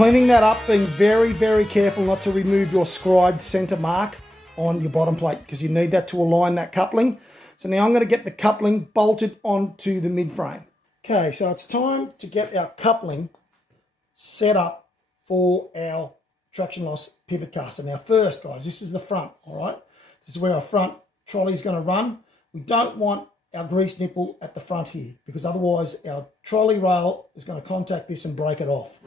cleaning that up, being very, very careful not to remove your scribed center mark on your bottom plate because you need that to align that coupling. So now I'm going to get the coupling bolted onto the midframe. Okay, so it's time to get our coupling set up for our traction loss pivot caster. Now first, guys, this is the front, all right? This is where our front trolley is going to run. We don't want our grease nipple at the front here because otherwise our trolley rail is going to contact this and break it off.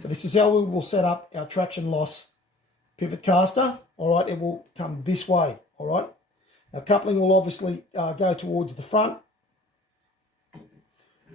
So this is how we will set up our traction loss pivot caster, all right? It will come this way, all right? Our coupling will obviously go towards the front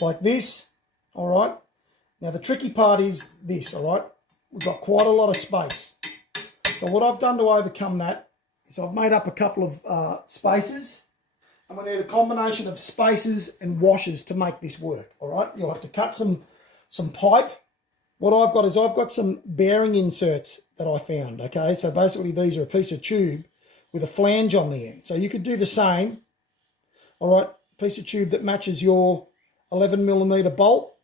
like this, all right? Now the tricky part is this, all right? We've got quite a lot of space. So what I've done to overcome that is I've made up a couple of spaces, and we need a combination of spacers and washers to make this work, all right? You'll have to cut some pipe. What I've got is I've got some bearing inserts that I found, okay? So basically these are a piece of tube with a flange on the end. So you could do the same, all right? Piece of tube that matches your 11mm bolt,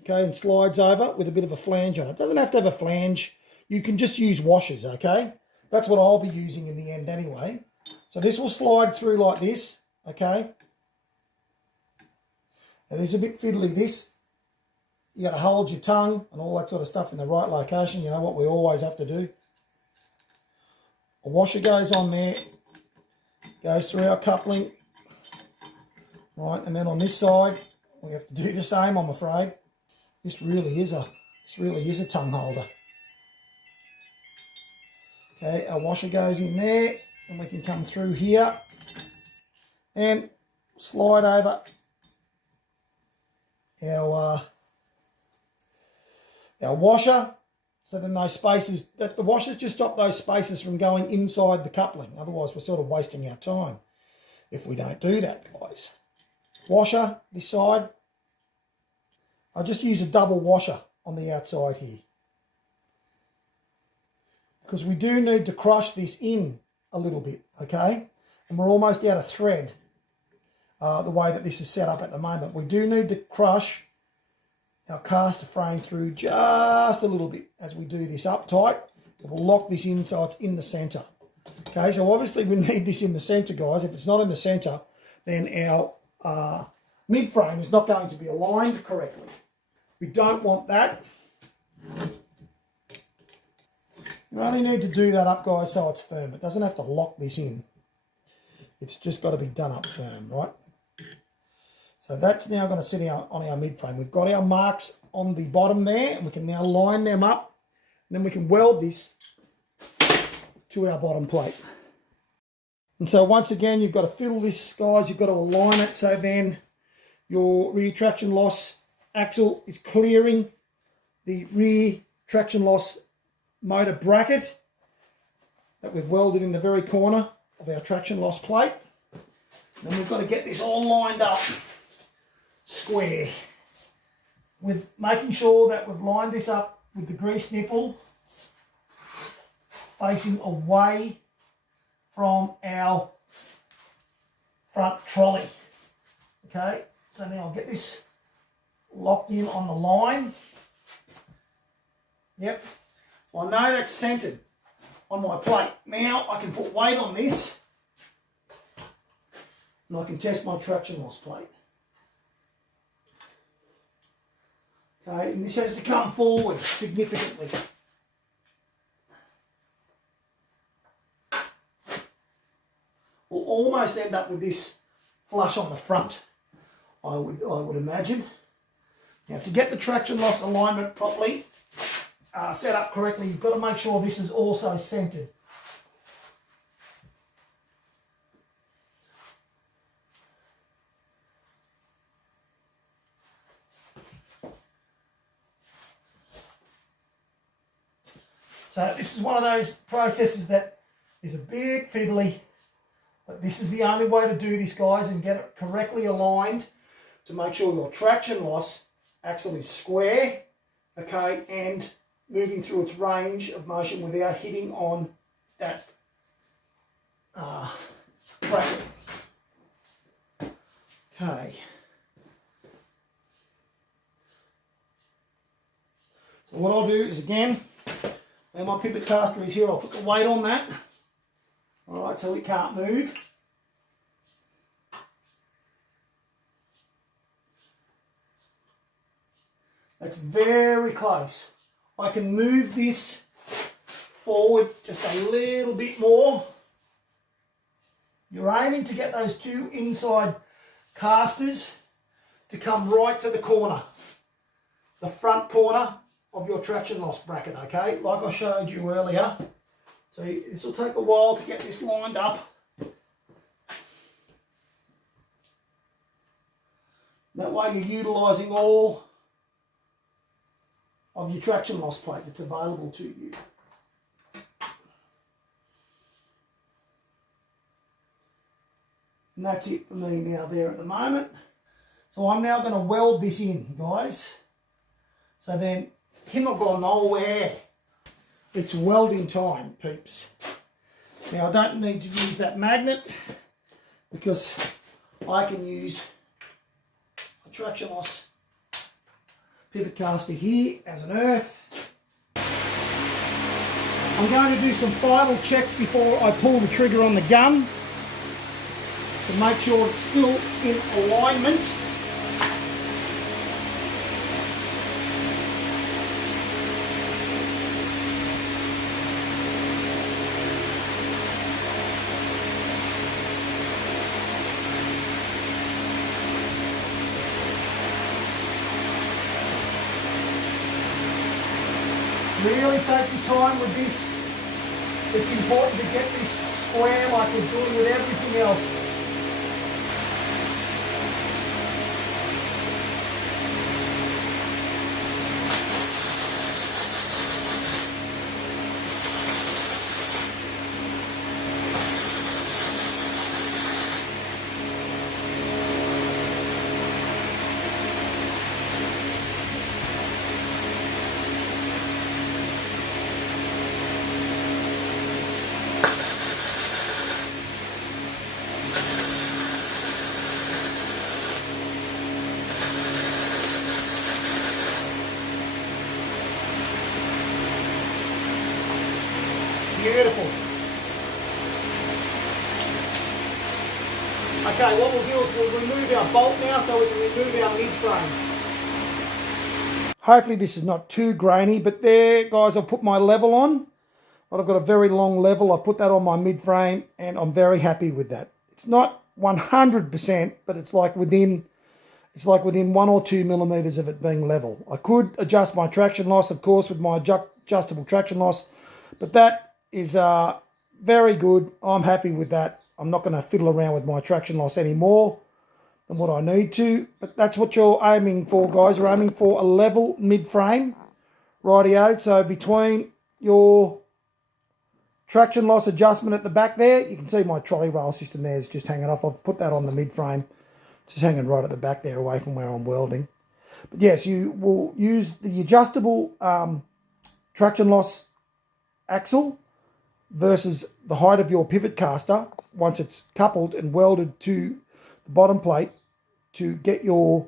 okay, and slides over with a bit of a flange on it. It doesn't have to have a flange. You can just use washers, okay? That's what I'll be using in the end anyway. So this will slide through like this, okay? It is a bit fiddly, this. You got to hold your tongue and all that sort of stuff in the right location. You know what we always have to do. A washer goes on there, goes through our coupling, right? And then on this side, we have to do the same, I'm afraid. This really is a tongue holder. Okay, our washer goes in there, and we can come through here and slide over our washer, so then those spaces, the washers just stop those spaces from going inside the coupling. Otherwise, we're sort of wasting our time if we don't do that, guys. Washer, this side. I'll just use a double washer on the outside here because we do need to crush this in a little bit, okay? And we're almost out of thread the way that this is set up at the moment. We do need to crush our caster frame through just a little bit as we do this up tight. It will lock this in so it's in the center. Okay, so obviously we need this in the center, guys. If it's not in the center, then our mid-frame is not going to be aligned correctly. We don't want that. You only need to do that up, guys, so it's firm. It doesn't have to lock this in. It's just got to be done up firm, right? So that's now going to sit on our mid-frame. We've got our marks on the bottom there, and we can now line them up, and then we can weld this to our bottom plate. And so once again, you've got to fiddle this, guys. You've got to align it so then your rear traction loss axle is clearing the rear traction loss motor bracket that we've welded in the very corner of our traction loss plate. And then we've got to get this all lined up square with making sure that we've lined this up with the grease nipple facing away from our front trolley. Okay, so now I'll get this locked in on the line. Yep, well, I know that's centered on my plate. Now I can put weight on this and I can test my traction loss plate. Okay, and this has to come forward significantly. We'll almost end up with this flush on the front, I would imagine. Now, to get the traction loss alignment properly set up correctly, you've got to make sure this is also centered. So this is one of those processes that is a bit fiddly, but this is the only way to do this, guys, and get it correctly aligned to make sure your traction loss axle is square, okay, and moving through its range of motion without hitting on that bracket. Okay. So what I'll do is, again, where my pivot caster is here, I'll put the weight on that. All right, so it can't move. That's very close. I can move this forward just a little bit more. You're aiming to get those two inside casters to come right to the corner, the front corner of your traction loss bracket, okay? Like I showed you earlier. So this will take a while to get this lined up. That way you're utilising all of your traction loss plate that's available to you. And that's it for me now there at the moment. So I'm now going to weld this in, guys. So then, him not gone nowhere. It's welding time, peeps. Now I don't need to use that magnet because I can use a traction loss pivot caster here as an earth. I'm going to do some final checks before I pull the trigger on the gun to make sure it's still in alignment. Really take your time with this. It's important to get this square like we're doing with everything else. Beautiful. Okay, what we'll do is we'll remove our bolt now so we can remove our mid-frame. Hopefully this is not too grainy, but there, guys, I've put my level on. I've got a very long level. I've put that on my mid-frame and I'm very happy with that. It's not 100%, but it's like within 1 or 2 millimeters of it being level. I could adjust my traction loss, of course, with my adjustable traction loss, but that is very good. I'm happy with that. I'm not going to fiddle around with my traction loss any more than what I need to, but that's what you're aiming for, guys. You're aiming for a level mid-frame, rightio. So between your traction loss adjustment at the back there, you can see my trolley rail system there is just hanging off. I've put that on the mid-frame. It's just hanging right at the back there, away from where I'm welding. But yes, you will use the adjustable traction loss axle versus the height of your pivot caster once it's coupled and welded to the bottom plate to get your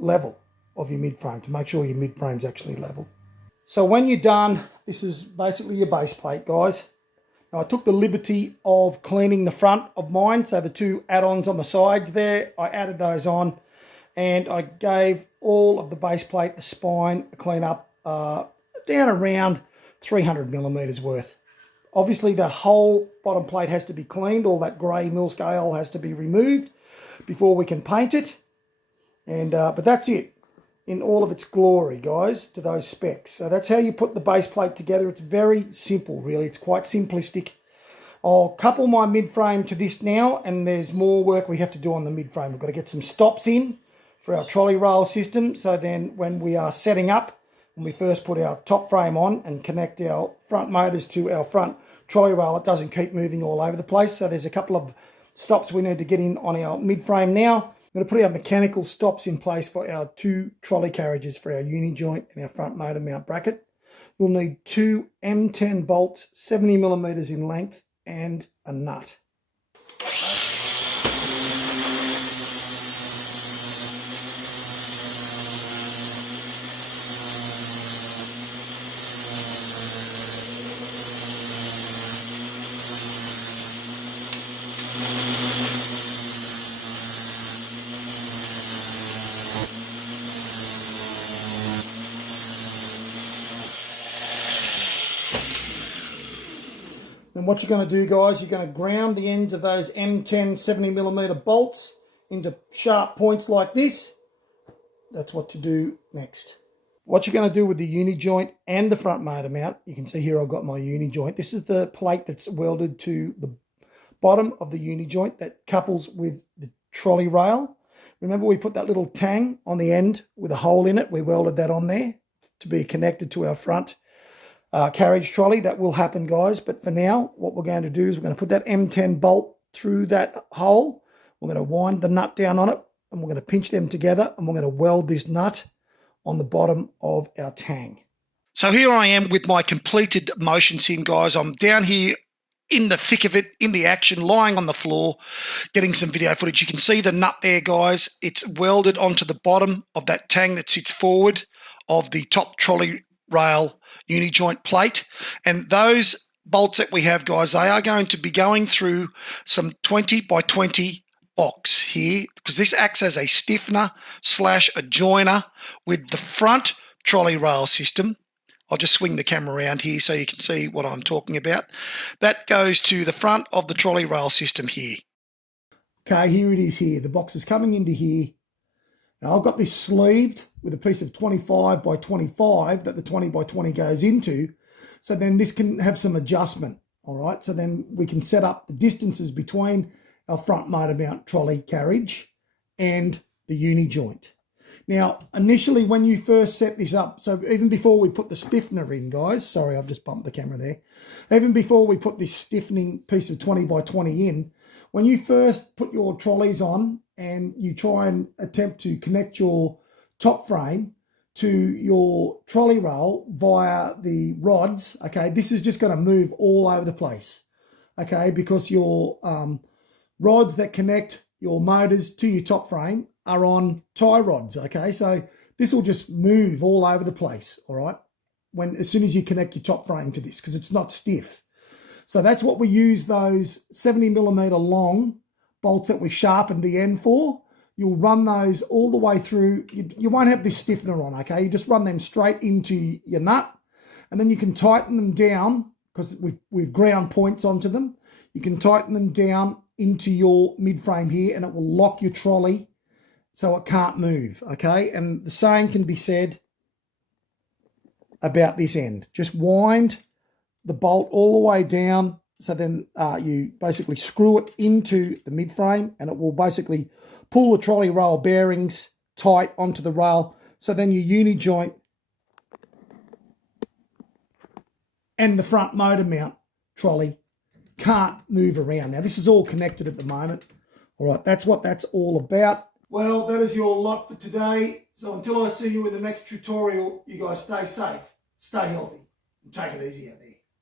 level of your mid-frame, to make sure your mid-frame's actually level. So when you're done, this is basically your base plate, guys. Now I took the liberty of cleaning the front of mine, so the two add-ons on the sides there, I added those on and I gave all of the base plate, the spine, a clean up down around 300 millimeters worth. Obviously that whole bottom plate has to be cleaned, all that grey mill scale has to be removed before we can paint it. And but that's it in all of its glory, guys, to those specs. So that's how you put the base plate together. It's very simple, really. It's quite simplistic. I'll couple my mid-frame to this now, and there's more work we have to do on the mid-frame. We've got to get some stops in for our trolley rail system, so then when we are setting up, when we first put our top frame on and connect our front motors to our front trolley rail, it doesn't keep moving all over the place. So there's a couple of stops we need to get in on our mid-frame now. I'm going to put our mechanical stops in place for our two trolley carriages for our uni joint and our front motor mount bracket. We'll need two M10 bolts, 70 millimeters in length, and a nut. Then what you're going to do, guys, you're going to ground the ends of those M10 70mm bolts into sharp points like this. That's what to do next. What you're going to do with the uni joint and the front motor mount, you can see here I've got my uni joint. This is the plate that's welded to the bottom of the uni joint that couples with the trolley rail. Remember we put that little tang on the end with a hole in it. We welded that on there to be connected to our front carriage trolley. That will happen, guys. But for now, what we're going to do is we're going to put that M10 bolt through that hole. We're going to wind the nut down on it, and we're going to pinch them together, and we're going to weld this nut on the bottom of our tang. So here I am with my completed motion sim, guys. I'm down here in the thick of it, in the action, lying on the floor, getting some video footage. You can see the nut there, guys. It's welded onto the bottom of that tang that sits forward of the top trolley rail uni joint plate. And those bolts that we have, guys, they are going to be going through some 20 by 20 box here, because this acts as a stiffener / a joiner with the front trolley rail system. I'll just swing the camera around here so you can see what I'm talking about. That goes to the front of the trolley rail system here. Okay, here it is here. The box is coming into here. Now I've got this sleeved with a piece of 25 by 25 that the 20 by 20 goes into. So then this can have some adjustment, all right? So then we can set up the distances between our front motor mount trolley carriage and the uni joint. Now, initially when you first set this up, so even before we put the stiffener in, guys, sorry, I've just bumped the camera there. Even before we put this stiffening piece of 20 by 20 in, when you first put your trolleys on and you try and attempt to connect your top frame to your trolley rail via the rods, okay, this is just going to move all over the place, okay, because your rods that connect your motors to your top frame are on tie rods, okay? So this will just move all over the place, all right, as soon as you connect your top frame to this, because it's not stiff. So that's what we use those 70mm long bolts that we sharpened the end for. You'll run those all the way through. You won't have this stiffener on, okay? You just run them straight into your nut, and then you can tighten them down because we've ground points onto them. You can tighten them down into your mid-frame here, and it will lock your trolley so it can't move, okay? And the same can be said about this end. Just wind the bolt all the way down, so then you basically screw it into the mid-frame, and it will basically pull the trolley rail bearings tight onto the rail, so then your uni joint and the front motor mount trolley can't move around. Now, this is all connected at the moment. All right, that's what that's all about. Well, that is your lot for today. So until I see you in the next tutorial, you guys stay safe, stay healthy, and take it easy out there.